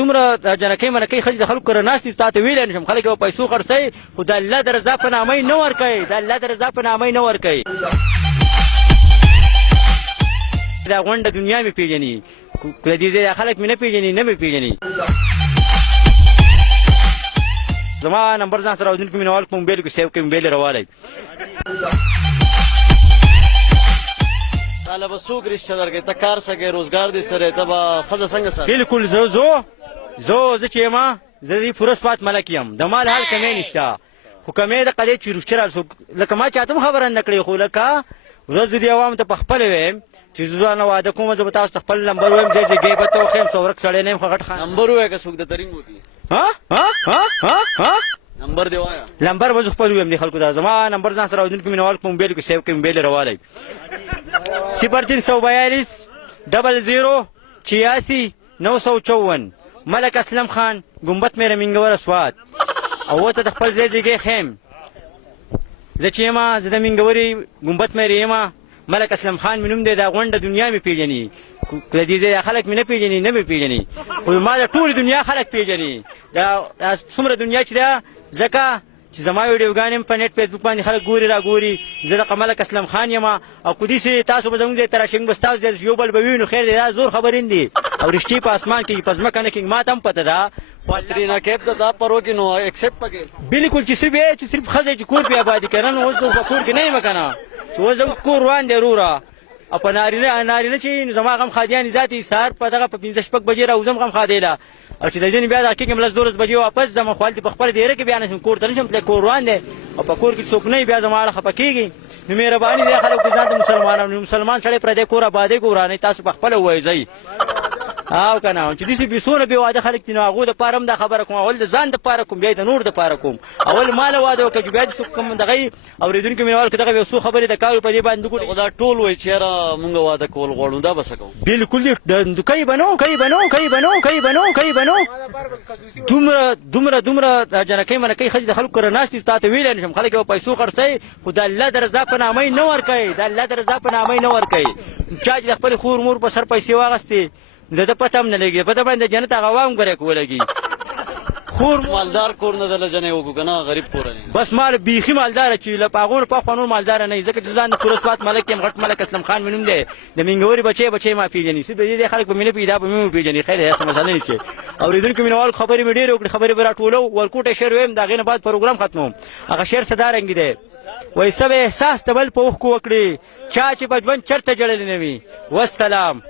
دومره جنکۍ منکۍ ښځې د خلکو کره ناستې تا ته ویلی نه شم خلک یې په پیسو خرڅوي خو د الله د رضا په نامه یې نه ورکوي د الله د رضا په نامه یې نه ورکوي دا غونډه دنیا مې پېژني د دې ځای خلک مې نه پېژني نه مې پېژني زما نمبر ځان سره راوړونکي مینهوال په موبایل کې سیو کړئ موبایل یې راوالی تاله به څوک رشته درکوي ته کار څه کوې روزګار دې سره ته به ښځه څنګه ساتې بلکل زه چې یم زه د پوره سپات ملک یم د مال حال کمی نشته خو کمی د قضیې چې رښتیا لکه ما چاته هم خبره نه کړې خو لکه ورځ دې عوامو ته په خپله ویم چې زه ځانه واده کوم زه به تاسو ته خپل نمبر ویم ځای ځای غیبت ته وښیم څورک سړی نه یم خو غټ خان نمبر ووایه که څوک د ترینګ وکړي نمبر دې وایه نمبر به زه خپل ویم د خلکو ته زما نمبر ځان سره راوړونکي مینهوال په موبایل کې سیو کړئ موبایل یې راوالی 0342 ملک اسلم خان گنبت میرا منگور اسوات او ته د خپل ځای ځای خیم زه چې یم زه د منګورې ګنبت مې یم ملک اسلم خان مې نوم دی دا غونډه دنیا مې پېژني د دې ځای خلک مې نه پېژني نه مې پېژني خو ما د ټولې دنیا خلک پېژني دا څومره دنیا چې ده ځکه چې زما ویډیوګانې هم په نیټ فیسبوک باندې خلک ګوري راګوري زه د ملک اسلم خان یم او که داسې تاسو به زموږ ځای ته راشئ موږ به ستاسو ځای یو بل به ووینو خیر دی دا زور خبرې نه دي او رښتې په اسمان کې په ځمکه نه کېږي ما ته هم پته ده ترېنه کیف ته دا پر وکړي نو ایکسپټ پکې بلکل چې څه بیا چې صرف ښځه چې کور پې ابادي که نه نو اوس په کور کې نه یم که نه چې اوس زموږ کور روان دی وروره او په نارینه چې زما غم خادیانې ذاتي سهار په دغه په 5 شپږ بجې راوځم غم خادیله او چې د دې نه بیا دا کېږم 10 بجې واپس ځم خو هلته په خپله دیره کې بیا نه شم کور ته نه شم تللی کور روان دی او په کور کې څوک نه وي بیا زما اړه خفه کېږي نو مهرباني دی خلکو ځان ته مسلمانان مسلمان سړی پردی کور ابادۍ کو ورانوي تاسو په خپله ووایئ ځئ او که نه چې داسې بېسونه بې واده خلک دي نو هغو دپاره هم دا خبره کوم اول د ځان دپاره کوم بیا د نور دپاره کوم اول ما له واده وکړه چې بیا د څوک کوم دغه یي اورېدونکي مینهوال که دغه یو څو خبرې د کار په دې باندې وکړو خو دا ټول وایي چې یاره مونږ واده کول غواړو دا به څه کوو بلکل دې کوي به نو دومره جنکۍ منکۍ ښځې د خلکو کره ناستې تا ته ویلی نه شم خلک یې په پیسو خرڅوي خو د الله د رضا په نامه یې نه ورکوي د الله د رضا په نامه یې نه ورکوي چا چې د خپلې خور مور په سر پیسې واخېستې د ده پته هم نه لګي په ده باندې د جنت هغه وام ګری که ولګي خور مالدار کور نه دله جنې وکړو که نه غریب کورنۍ بس ما بیخي مالداره چې له هغو نه پخوا نور مالداره نه وي ځکه چې ځان د پوره سوات ملک یم غټ ملک اسلم خان مې نوم دی د منګورې بچی ما پېژني صرف د دې ځای خلک به مې نه پیدا به مې وپېژني خیر دی هسې مسله نه چې اورېدونکو مینهوال خبرې مې ډېرې وکړې خبرې به راټولو ورکوټی شعر ویم د هغې نه بعد پروګرام ختموم هغه شعر څه دارنګې دی وایي څه به احساس د بل په اوښکو وکړي چا چې په ژوند چرته جړلی نه وي والسلام